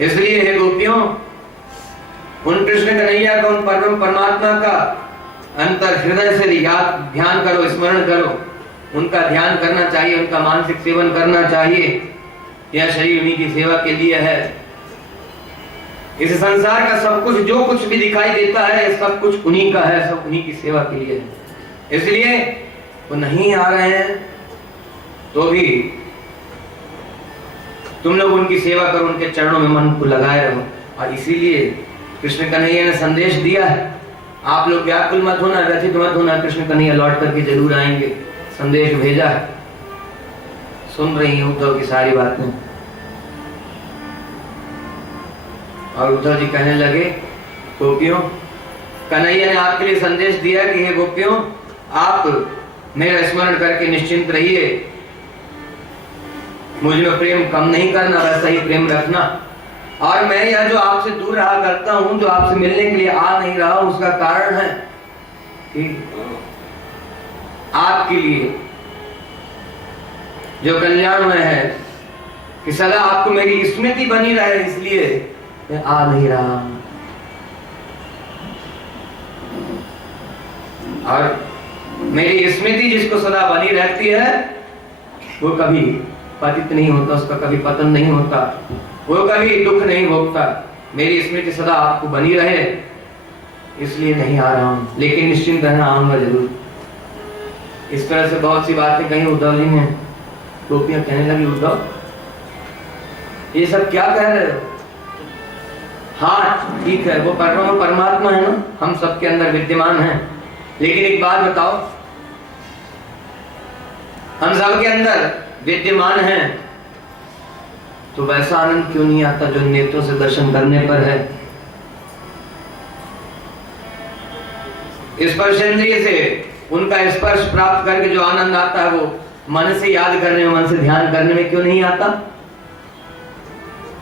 इसलिए हे गोपियों, उन कृष्ण कन्हैया का, उन परम परमात्मा का अंतर हृदय से याद ध्यान करो, स्मरण करो। उनका ध्यान करना चाहिए, उनका मानसिक सेवन करना चाहिए। यह शरीर उन्हीं की सेवा के लिए है। इस संसार का सब कुछ, जो कुछ भी दिखाई देता है, सब कुछ उन्हीं का है, सब उन्हीं की सेवा के लिए है। इसलिए वो नहीं आ रहे हैं तो भी तुम लोग उनकी सेवा करो, उनके चरणों में मन को लगाए रहो। और इसीलिए कृष्ण कन्हैया ने संदेश दिया है, आप लोग व्याकुल मत होना, व्यथित मत होना, कृष्ण कन्हैया लौट करके जरूर आएंगे। संदेश भेजा है। सुन रही हैं उद्धव की सारी बातें। और उद्धव जी कहने लगे, गोपियों, कन्हैया ने आपके लिए संदेश दिया कि हे गोपियों, आप मेरा स्मरण करके निश्चिंत रहिए, मुझ में प्रेम कम नहीं करना, वैसा ही प्रेम रखना। और मैं यह जो आपसे दूर रहा करता हूं, जो आपसे मिलने के लिए आ नहीं रहा हूं, उसका कारण है कि आपके लिए जो कल्याणमय है, कि सदा आपको मेरी स्मृति बनी रहे, इसलिए मैं आ नहीं रहा। और मेरी स्मृति जिसको सदा बनी रहती है, वो कभी पतित नहीं होता, उसका कभी पतन नहीं होता, वो कभी दुख नहीं भोगता। मेरी स्मृति सदा आपको बनी रहे, इसलिए नहीं आ रहा हूं, लेकिन निश्चिंत रहना, आऊंगा जरूर। इस तरह से बहुत सी बातें कही उद्धव जी ने। गोपियां कहने लगी, उद्धव ये सब क्या कह रहे हो? हाँ ठीक है, वो परम परमात्मा है ना, हम सबके अंदर विद्यमान हैं, लेकिन एक बात बताओ, हम सबके अंदर विद्यमान हैं तो वैसा आनंद क्यों नहीं आता जो नेत्रों से दर्शन करने पर है? स्पर्शेंद्रिय से उनका स्पर्श प्राप्त करके जो आनंद आता है, वो मन से याद करने में, मन से ध्यान करने में क्यों नहीं आता?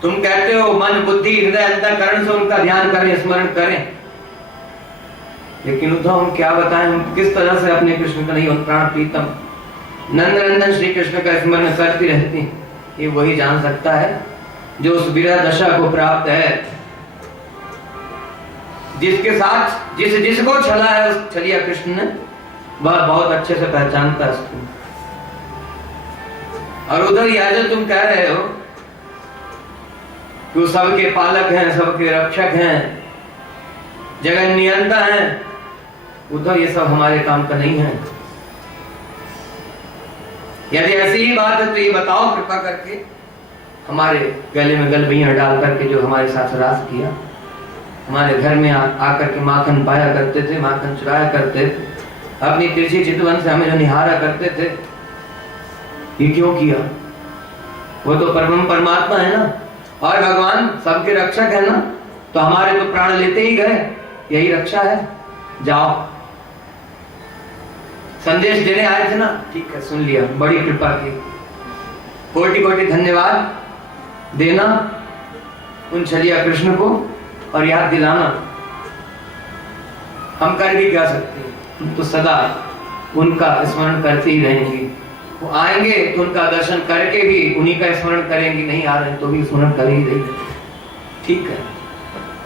तुम कहते हो मन, बुद्धि, हृदय, अंतःकरण से उनका ध्यान करें, स्मरण करें, लेकिन उद्धव हम क्या बताएं, हम किस तरह से अपने कृष्ण का नहीं, प्राण प्रीतम नंद नंदन श्री कृष्ण का स्मरण करती रहती, ये वही जान सकता है जो उस विरह दशा को प्राप्त है, जिसके साथ जिसको छला है, उस छलिया कृष्ण ने, वह बहुत अच्छे से पहचानता है उसको। और उधर यह जो तुम कह रहे हो कि वो सबके पालक हैं, सबके रक्षक हैं, जगत नियंता हैं, उद्धव ये सब हमारे काम का नहीं है। यदि ऐसी ही बात है तो ये बताओ कृपा करके, हमारे गले में गलबैयां डाल करके जो हमारे साथ रास किया, हमारे घर में आकर के माखन पाया करते थे, माखन चुराया करते थे, अपनी तिरछी चितवन से हमें जो निहारा करते थे, ये क्यों किया? वो तो परम परमात्मा है ना, और भगवान सबके रक्षक है ना, तो हमारे तो प्राण लेते ही गए, यही रक्षा है। जाओ, संदेश देने आए थे ना, ठीक है, सुन लिया, बड़ी कृपा की, कोटि कोटि धन्यवाद देना उन छलिया कृष्ण को और याद दिलाना। हम कर भी क्या सकते हैं, हम तो सदा उनका स्मरण करते ही रहेंगे। वो आएंगे तो उनका दर्शन करके भी उन्हीं का स्मरण करेंगे, नहीं आ रहे तो भी स्मरण कर ही रही, ठीक है।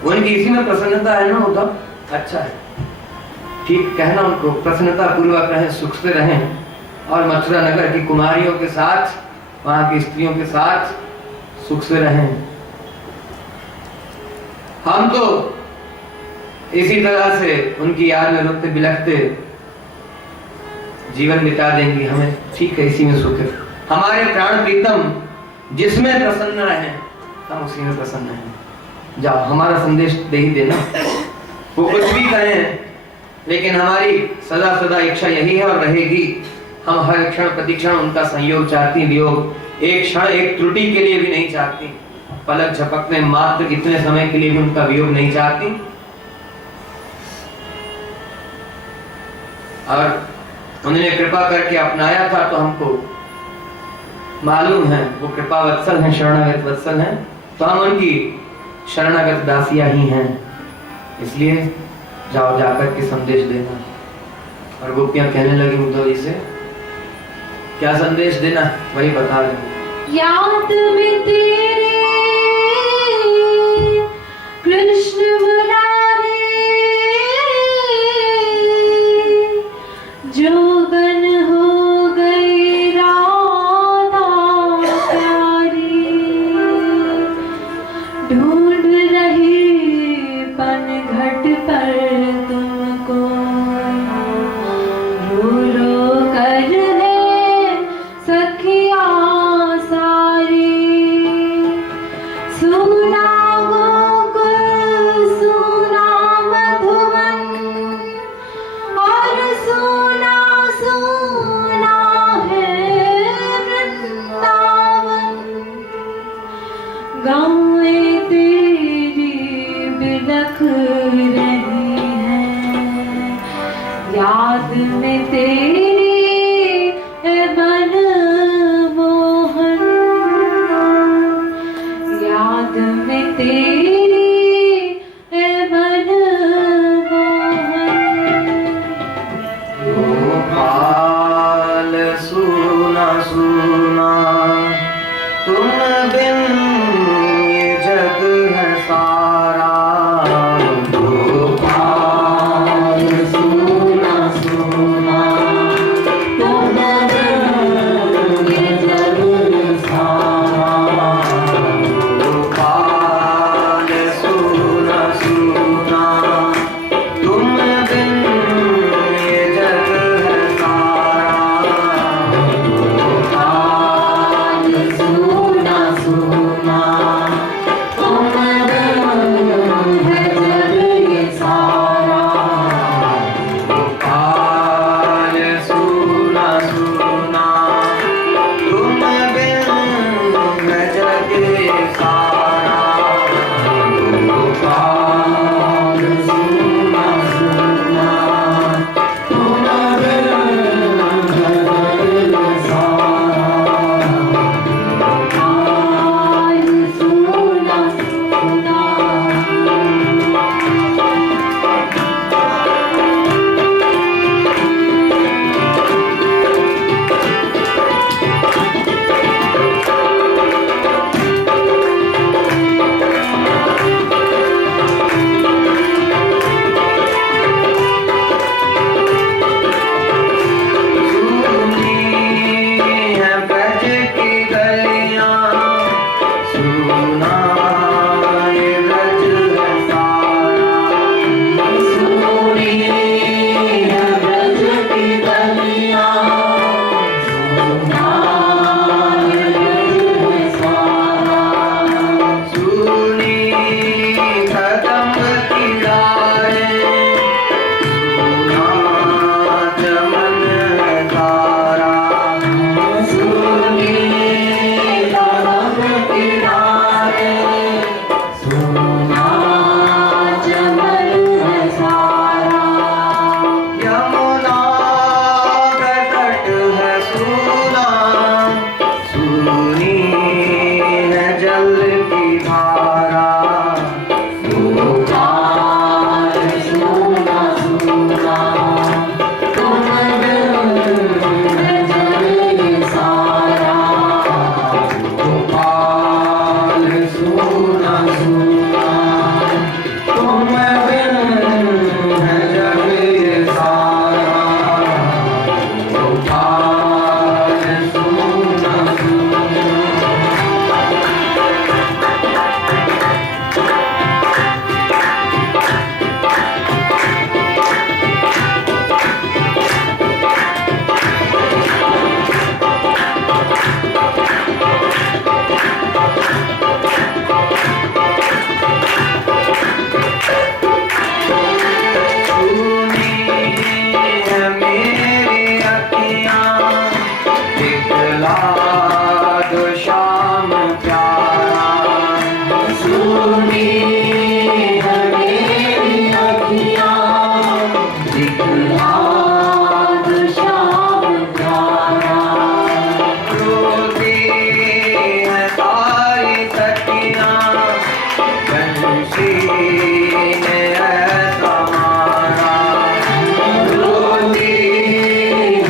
उनकी इसी में प्रसन्नता है ना उद्धव, अच्छा है, ठीक कहना उनको, प्रसन्नता पूर्वक रहें, सुख से रहें, और मथुरा नगर की कुमारियों के साथ, वहां की स्त्रियों के साथ सुख से रहें। हम तो इसी तरह से उनकी याद में रोते बिलखते जीवन बिता देंगे, हमें ठीक है, इसी में सुख है। हमारे प्राण प्रीतम जिसमें प्रसन्न रहे, हम उसी में प्रसन्न हैं। जाओ, हमारा संदेश दे ही देना, वो कुछ भी कहें, लेकिन हमारी सदा सदा इच्छा यही है और रहेगी, हम हर क्षण प्रतिक्षण उनका संयोग चाहती, वियोग एक क्षण एक त्रुटि के लिए भी नहीं चाहती, पलक झपकने मात्र इतने समय के लिए भी उनका वियोग नहीं चाहती। और उन्होंने कृपा करके अपनाया था तो हमको मालूम है वो कृपा वत्सल हैं, शरणागत वत्सल हैं, तो हम उनकी शरणागत दासियां ही हैं। इसलिए जाओ, जाकर के संदेश देना। और गोपियां कहने लगी उद्धव जी से, क्या संदेश देना वही बता रहे। याद में तेरे यादें तेरी बिलख रही हैं, याद में तेरी है मनमोहन, याद में तेरी है मनमोहन। गोपाल सुना सुना तुम बिन ये जग है सारा, गोपाल सुना सुना तुम बिन ये जग है सारा, गोपाल सुना सुना तुम बिन ये जग है सारा, गोपाल सुना सुना तुम बिन है जग ये सारा, गोपाल सुना सुना तुम बिन है जग ये सारा, गोपाल सुना सुना तुम बिन है जग ये सारा, गोपाल सुना सुना। सुनी है ब्रज की गलियां, सुना ये ब्रज है सारा, सुनी है ब्रज की गलियां, सुना ये ब्रज है सारा, सुनी कदम की डालें, सुना चमन है तारा, सुनी कदम की डालें, सुना चमन है सारा, यमुना का तट है सुना, सुनी है जल की धारा, गोपाल सुना सुना तुम बिन है जग ये सारा, गोपाल सुना सुना तुम बिन है जग ये सारा, गोपाल सुना सुना। सुनी है मेरी अखियां, दिखला दो शाम प्यारा, सुनी है मेरी अखियां, दिखला दो शाम प्यारा, रोती है सारी सखियां, बंसी ने ऐसा मारा, रोती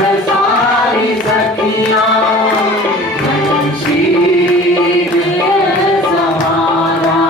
है सारी सखियां, बंसी ने ऐसा मारा,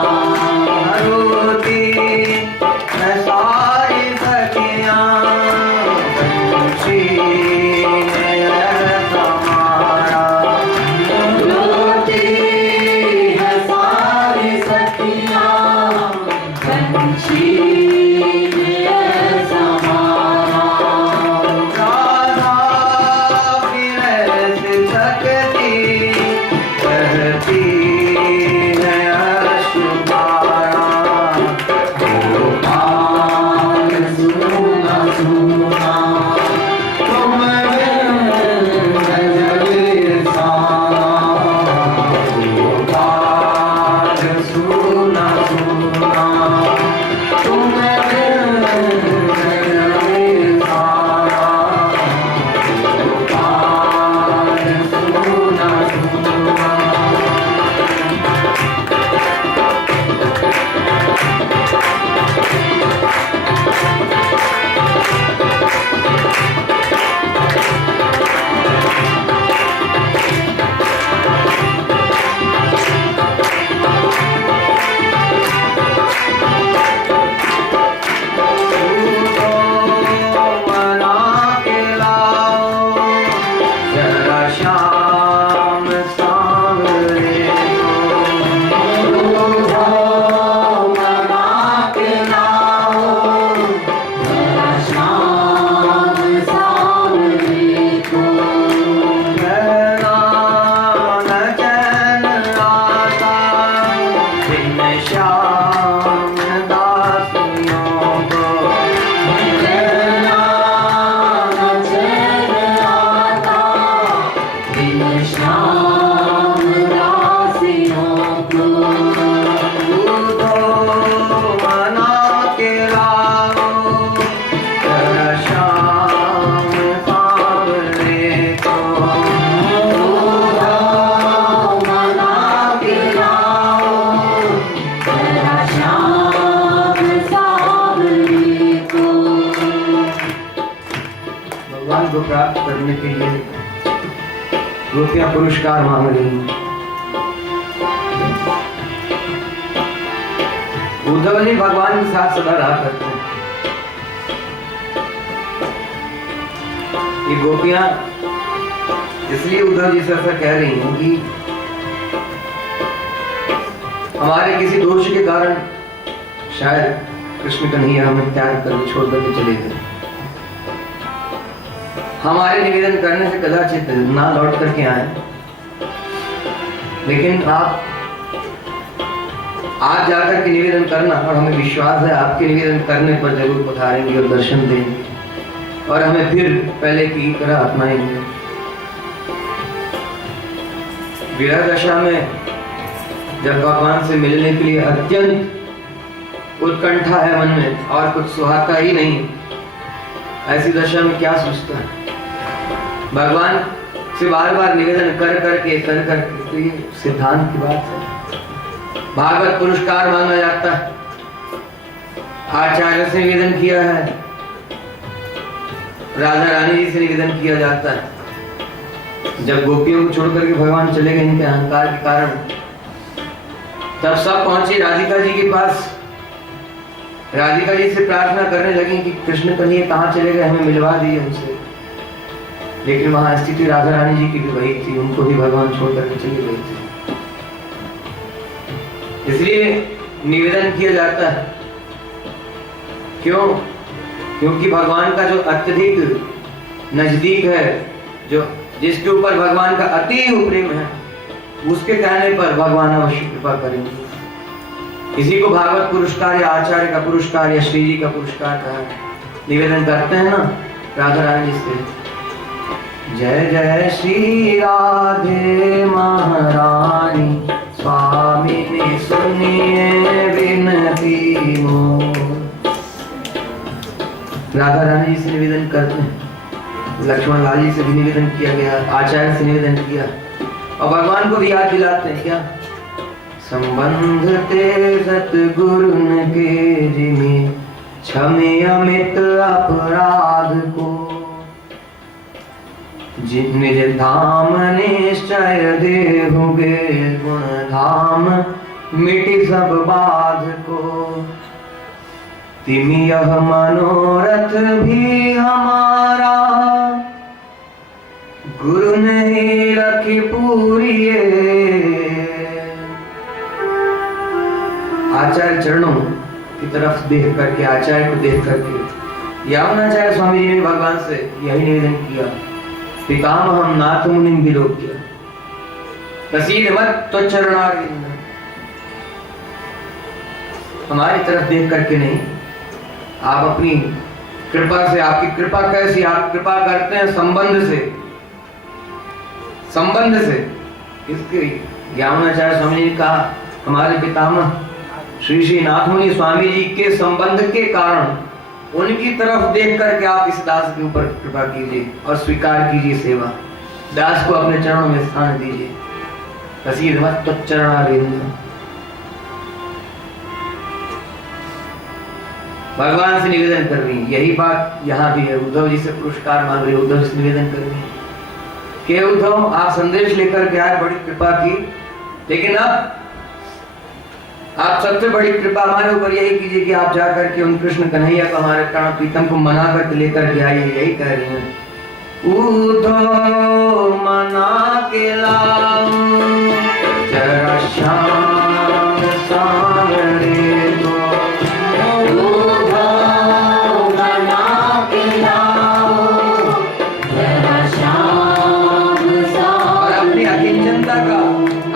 प्राप्त करने के लिए गोपियां पुरस्कार मांग रही हैं। उद्धव जी भगवान के साथ सदा रहा करते हैं। ये गोपियां इसलिए उद्धव जी से ऐसा कह रही हैं कि हमारे किसी दोष के कारण शायद कृष्ण कन्हैया हमें त्याग कर छोड़ करके चले गए। हमारे निवेदन करने से कदाचित ना लौट करके आए, लेकिन आप आज जाकर के निवेदन करना, और हमें विश्वास है आपके निवेदन करने पर जरूर पधारेंगे और दर्शन देंगे और हमें फिर पहले की तरह अपनाएंगे। विरह दशा में जब भगवान से मिलने के लिए अत्यंत उत्कंठा है मन में और कुछ सुहाता ही नहीं, ऐसी दशा में क्या सोचता है? भगवान से बार बार निवेदन कर करके तो ये सिद्धांत की बात है। भागवत पुरस्कार मांगा जाता है, आचार्य से निवेदन किया है, राधा रानी जी से निवेदन किया जाता है। जब गोपियों को छोड़ करके भगवान चले गए इनके अहंकार के कारण, तब सब पहुंचे राधिका जी के पास। राधिका जी से प्रार्थना करने लगी कि कृष्ण कन्हैया कहाँ चले गए, हमें मिलवा दिए उनसे। लेकिन वहां स्थिति राधा रानी जी की भी वही थी, उनको भी भगवान छोड़ करके चले गए थे। इसलिए निवेदन किया जाता है। क्यों? क्योंकि भगवान का जो अत्यधिक नजदीक है, जो जिसके ऊपर भगवान का अति प्रेम है, उसके कहने पर भगवान अवश्य कृपा करेंगे। इसी को भागवत पुरस्कार या आचार्य का पुरस्कार या श्री जी का पुरस्कार कहा है। निवेदन करते हैं ना राधा रानी जी से, जय जय श्री राधे महारानी, स्वामी ने सुनिए विनती मोर। राधा रानी जी से निवेदन करते हैं, लक्ष्मण लाल जी से भी निवेदन किया गया, आचार्य से निवेदन किया, और भगवान को भी याद दिलाते हैं क्या? संबंध ते सतगुरुन के जिमे, क्षमे अमित अपराध को, निज धाम निश्चय देहुगे, गुण धाम मिटि सब बाध को, तिमि यह मनोरथ भी हमारा, गुरु नहीं रखी पूरिये। आचार्य चरणों की तरफ देख करके, आचार्य को देख करके यामुनाचार्य स्वामी जी ने भगवान से यही निवेदन किया, पितामहं नाथ मुनिं विलोक्य प्रसीद मत त्वच्चरणारविंद। हमारी तरफ देख करके नहीं, आप अपनी कृपा से, आपकी कृपा कैसी, आप कृपा करते हैं संबंध से, संबंध से। इसके यामुनाचार्य स्वामी जी का हमारे पितामह श्री श्री नाथ मुनि स्वामी जी के संबंध के कारण उनकी तरफ देख करके आप इस दास के ऊपर कृपा कीजिए और स्वीकार कीजिए सेवा। दास को अपने चरणों में स्थान दीजिए। प्रसीद मत त्वच्चरणारविंद। भगवान से निवेदन कर रही है, यही बात यहाँ भी है। उद्धव जी से पुरस्कार मांग रही है, उद्धव से निवेदन कर रही है कि उद्धव आप संदेश लेकर के आए, बड़ी कृपा की, लेकिन अब आप सबसे बड़ी कृपा हमारे ऊपर यही कीजिए कि आप जाकर के उन कृष्ण कन्हैया को, हमारे प्राण प्रीतम को मना करके लेकर के आइए। यही कह रही हैं। उद्धव मना के लाओ, जरा श्याम सांवरे को, उद्धव मना के लाओ, जरा श्याम सांवरे। और अपनी अकिंचनता का,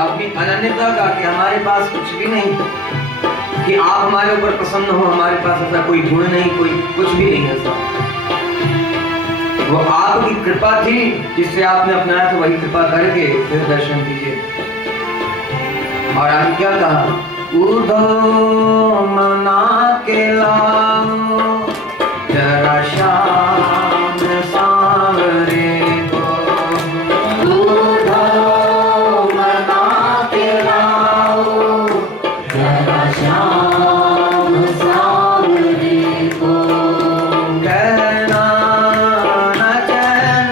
अपनी अनन्यता का, कि हमारे पास कुछ भी नहीं, कि आप हमारे ऊपर प्रसन्न हो, हमारे पास ऐसा कोई गुण नहीं, कोई कुछ भी नहीं ऐसा। वो आपकी कृपा थी जिससे आपने अपनाया, तो वही कृपा करके फिर दर्शन कीजिए। और आगे क्या कहा? उद्धव मना के लाओ, जरा श्याम सांवरे को, उद्धव मना के लाओ, जरा श्याम सांवरे को। कहना न चैन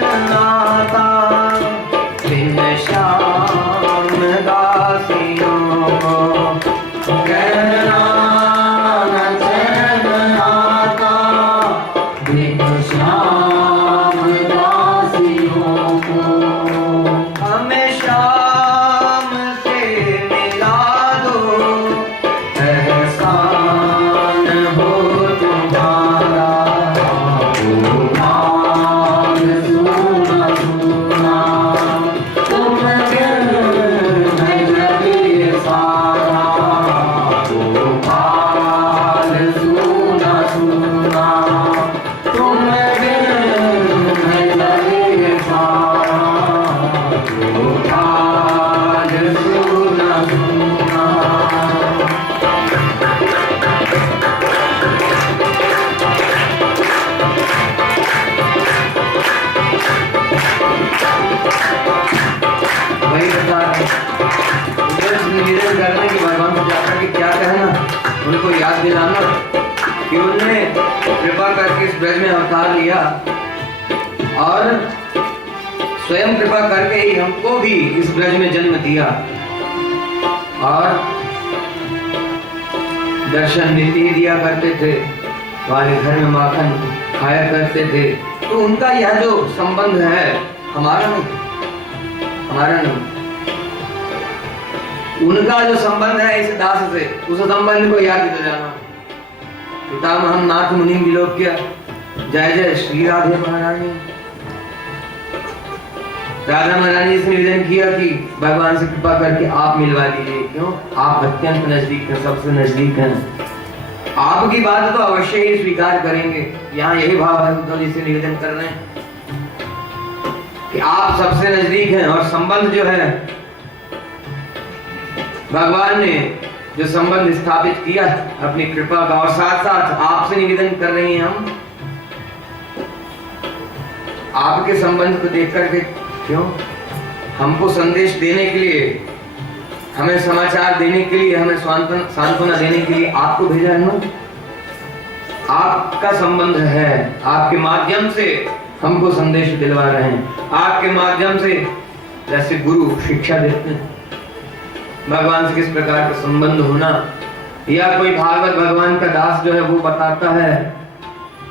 उनको याद दिलाना कि उन्होंने कृपा करके इस ब्रज में अवतार लिया और स्वयं कृपा करके ही हमको भी इस ब्रज में जन्म दिया और दर्शन नित्य ही दिया करते थे, हमारे घर में माखन खाया करते थे। तो उनका यह जो संबंध है हमारा नहीं, उनका जो संबंध है इस दास से, उस संबंध को याद दिलाना। पितामह नाथ मुनि विलोक्य जय जय श्री राधे महारानी। राधा महारानी ने निवेदन किया कि भगवान से कृपा करके आप मिलवा दीजिए, क्यों? आप अत्यंत नजदीक हैं, सबसे नजदीक हैं, आपकी बात तो अवश्य ही स्वीकार करेंगे। यहाँ यही भाव है, उद्धव जी से निवेदन कर रहे हैं कि आप सबसे नजदीक हैं और संबंध जो है भगवान ने जो संबंध स्थापित किया अपनी कृपा का, और साथ साथ आपसे निवेदन कर रहे हैं हम आपके संबंध को देख करके, क्यों? हमको संदेश देने के लिए, हमें समाचार देने के लिए, हमें सांत्वना देने के लिए आपको भेजा है ना। आपका संबंध है, आपके माध्यम से हमको संदेश दिलवा रहे हैं, आपके माध्यम से जैसे गुरु शिक्षा देते हैं भगवान से किस प्रकार का संबंध होना, या कोई भागवत भगवान का दास जो है वो बताता है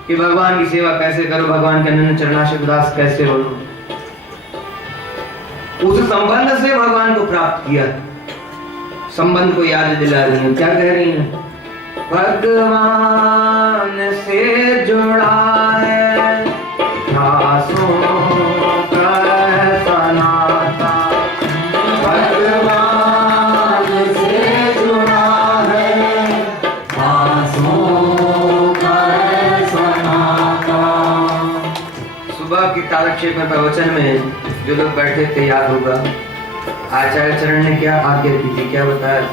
कि भगवान की सेवा कैसे करो, भगवान के अनन्य चरणाश्रित दास कैसे हो। उस संबंध से भगवान को प्राप्त किया, संबंध को याद दिला रही है। क्या कह रही है? भगवान से जुड़ा है दासों का नाता, भगवान से जुड़ा है दासों का नाता। सुबह की कालक्षेप में प्रवचन में जो लोग बैठे थे याद होगा, आचार्य चरण ने क्या आज्ञा की थी, क्या बताया था?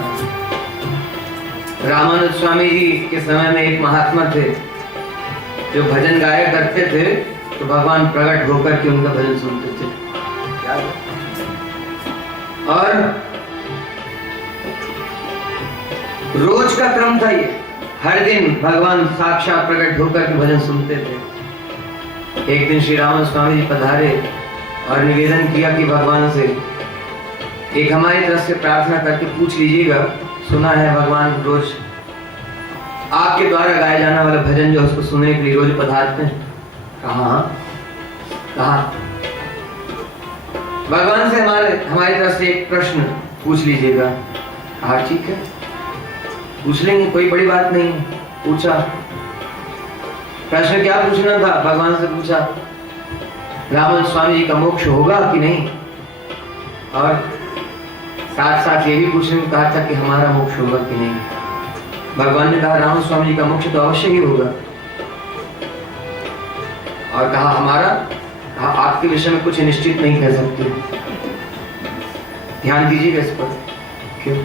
रामानुज स्वामी जी के समय में एक महात्मा थे जो भजन गाया करते थे, तो भगवान प्रकट होकर के उनका भजन सुनते थे। और रोज का क्रम था ये, हर दिन भगवान साक्षात प्रकट होकर के भजन सुनते थे। एक दिन श्री रामानुज स्वामी जी पधारे और निवेदन किया कि भगवान से एक हमारी तरफ से प्रार्थना करके पूछ लीजिएगा, सुना है भगवान रोज आपके द्वारा गाया जाने वाला भजन जो उसको सुनने के लिए रोज पधारते हैं। कहा भगवान से हमारी तरफ से एक प्रश्न पूछ लीजिएगा। हाँ ठीक है, पूछ लेंगे, कोई बड़ी बात नहीं। पूछा, प्रश्न क्या पूछना था? भगवान से पूछा रामानुज स्वामी जी का मोक्ष होगा कि नहीं, और साथ साथ ये भी पूछने को कहा था कि हमारा मोक्ष होगा कि नहीं। भगवान ने कहा रामानुज स्वामी जी का मोक्ष तो अवश्य ही होगा, और कहा हमारा, कहा आपके विषय में कुछ निश्चित नहीं कह सकते, ध्यान दीजिएगा इस पर। क्यों?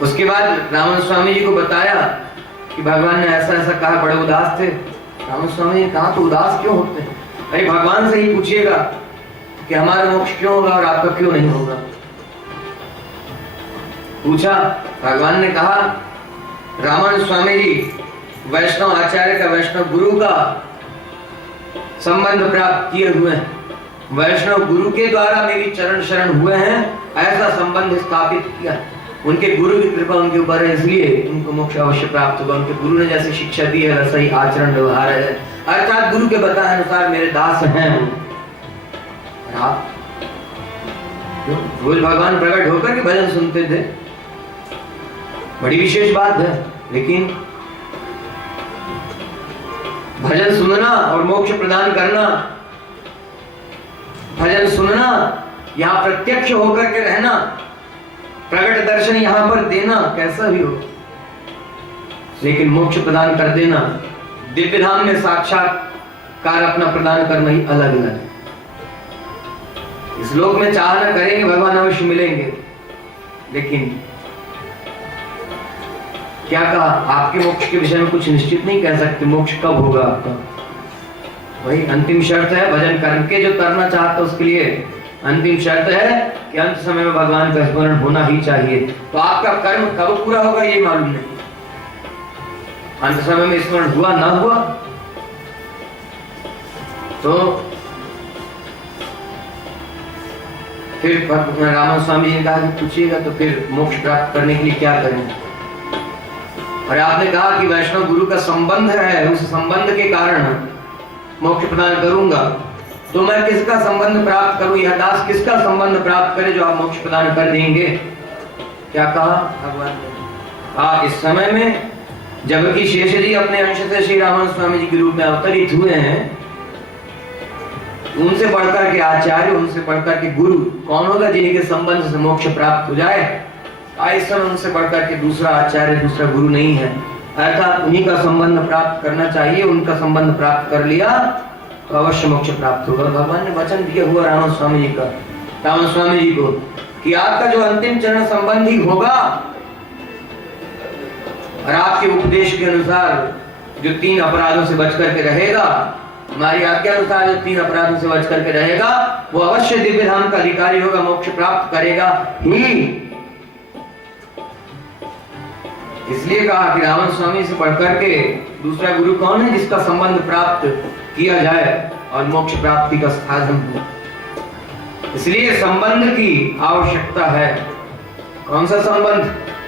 उसके बाद रामानुज स्वामी जी को बताया कि भगवान ने ऐसा ऐसा कहा, बड़े उदास थे। रामानुज स्वामी ने कहा तो उदास क्यों होते हैं? अरे भगवान से ही पूछिएगा कि हमारा मोक्ष क्यों होगा और आपका क्यों नहीं होगा। पूछा, भगवान ने कहा रामानुज स्वामी जी वैष्णव आचार्य का, वैष्णव गुरु का संबंध प्राप्त किए हुए हैं, वैष्णव गुरु के द्वारा मेरी चरण शरण हुए हैं, ऐसा संबंध स्थापित किया। उनके गुरु की कृपा उनके ऊपर है, इसलिए उनको मोक्ष अवश्य प्राप्त होगा। उनके गुरु ने जैसे शिक्षा दी है वैसा ही आचरण व्यवहार है, अर्थात गुरु के बताए अनुसार मेरे दास हैं। आप रोज भगवान प्रकट होकर के भजन सुनते थे, बड़ी विशेष बात है। लेकिन भजन सुनना और मोक्ष प्रदान करना, भजन सुनना, यहाँ प्रत्यक्ष होकर के रहना, प्रकट दर्शन यहाँ पर देना, कैसा भी हो, लेकिन मोक्ष प्रदान कर देना, दिव्य धाम में साक्षात्कार अपना प्रदान करना ही अलग अलग है। इस लोक में चाहना करेंगे भगवान अवश्य मिलेंगे, लेकिन क्या कहा? आपके मोक्ष के विषय में कुछ निश्चित नहीं कह सकते, मोक्ष कब होगा आपका, वही अंतिम शर्त है। भजन करके जो करना चाहता उसके लिए अंतिम शर्त है कि अंत समय में भगवान का स्मरण होना ही चाहिए। तो आपका कर्म कब पूरा होगा ये मालूम नहीं, अंत समय में स्मरण हुआ ना हुआ तो फिर रामन स्वामी जी ने कहा कि पूछिएगा तो फिर मोक्ष प्राप्त करने के लिए क्या करें। और आपने कहा कि वैष्णव गुरु का संबंध है, उस संबंध के कारण मोक्ष प्रदान करूंगा, तो मैं किसका संबंध प्राप्त करूं, यह दास किसका संबंध प्राप्त करे जो आप मोक्ष प्रदान कर देंगे। क्या कहा भगवान ने? इस समय में जबकि शेष जी अपने अंश से श्री रामन स्वामी जी के रूप में अवतरित हुए हैं, उनसे बढ़कर के आचार्य, उनसे बढ़कर के गुरु कौन होगा जिनके संबंध से मोक्ष प्राप्त हो जाए। इस समय उनसे बढ़कर के दूसरा आचार्य, दूसरा गुरु नहीं है, अर्थात उन्हीं का संबंध प्राप्त करना चाहिए। उनका संबंध प्राप्त कर लिया तो अवश्य मोक्ष प्राप्त होगा। भगवान ने वचन दिया हुआ रामन स्वामी जी का, रामन स्वामी जी को, कि आपका जो अंतिम चरण संबंधी होगा और आपके उपदेश के अनुसार जो 3 अपराधों से बच करके रहेगा, हमारी आज्ञा अनुसार जो 3 अपराधों से बच करके रहेगा, वो अवश्य दिव्य धाम का अधिकारी होगा, मोक्ष प्राप्त करेगा ही। इसलिए कहा कि रामन स्वामी से बढ़कर के दूसरा गुरु कौन है जिसका संबंध प्राप्त किया जाए और मोक्ष प्राप्ति का साधन हो। इसलिए संबंध की आवश्यकता है। कौन सा संबंध?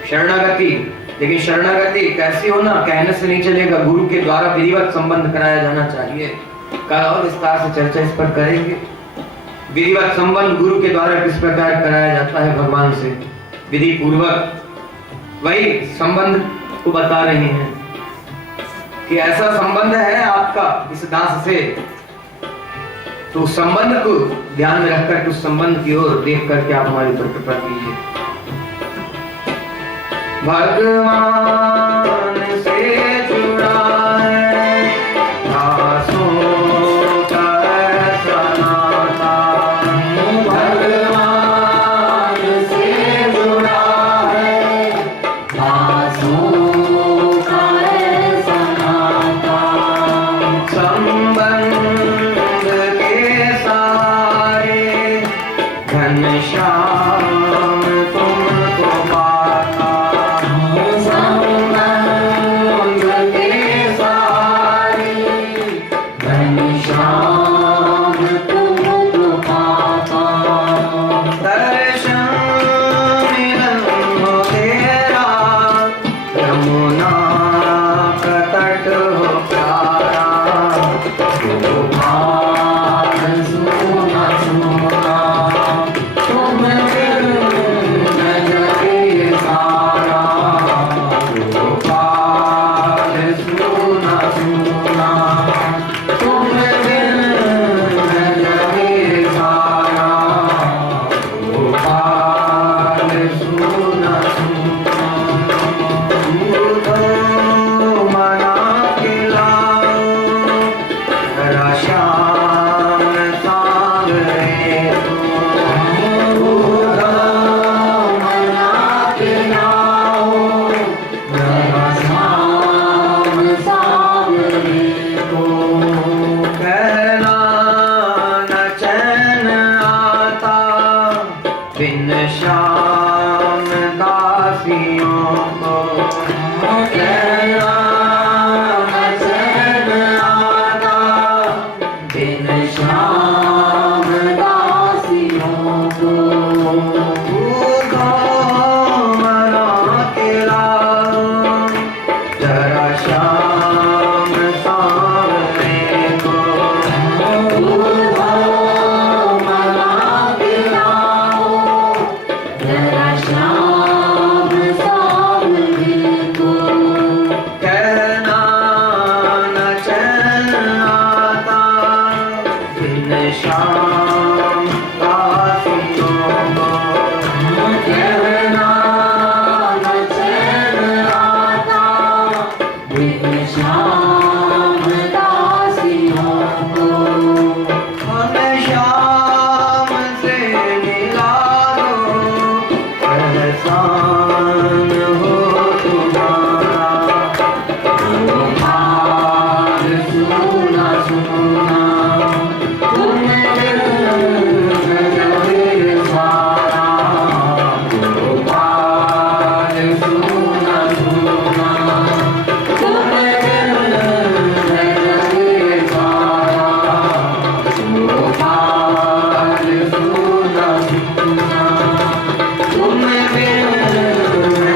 शरणागति। लेकिन शरणागति कैसी होना, कहने से नहीं चलेगा, गुरु के द्वारा विधिवत संबंध कराया जाना चाहिए। कल और विस्तार से चर्चा इस पर करेंगे। विधिवत संबंध गुरु के द्वारा किस प्रकार कराया जाता है भगवान से, विधि पूर्वक, वही संबंध को बता रहे हैं कि ऐसा संबंध है आपका इस दास से, तो उस संबंध को ध्यान में रखकर उस संबंध की ओर देख करके आप हमारे ऊपर कृपा कीजिए। भगवान से जुड़ा है दासों का ऐसा नाता, भगवान से जुड़ा है दासों का ऐसा नाता, संबंध के सारे घनश्याम तुमको पाता,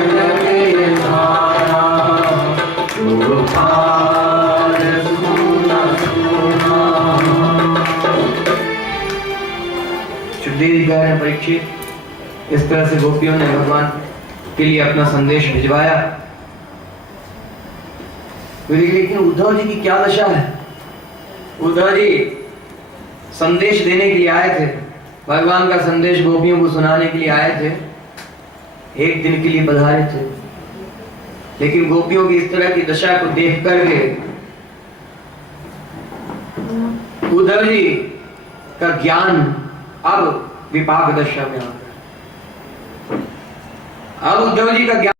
जगे सारा गोपाल सुना सुना। सुखदेव जी कह रहे हैं परीक्षित, इस तरह से गोपियों ने भगवान के लिए अपना संदेश भिजवाया। लेकिन उद्धव जी की क्या दशा है? उद्धव जी संदेश देने के लिए आए थे, भगवान का संदेश गोपियों को सुनाने के लिए आए थे, एक दिन के लिए पधारे थे, लेकिन गोपियों की इस तरह की दशा को देख करके उद्धव जी का ज्ञान अब विपाक दशा में आ गया। अब उद्धव जी का ज्ञान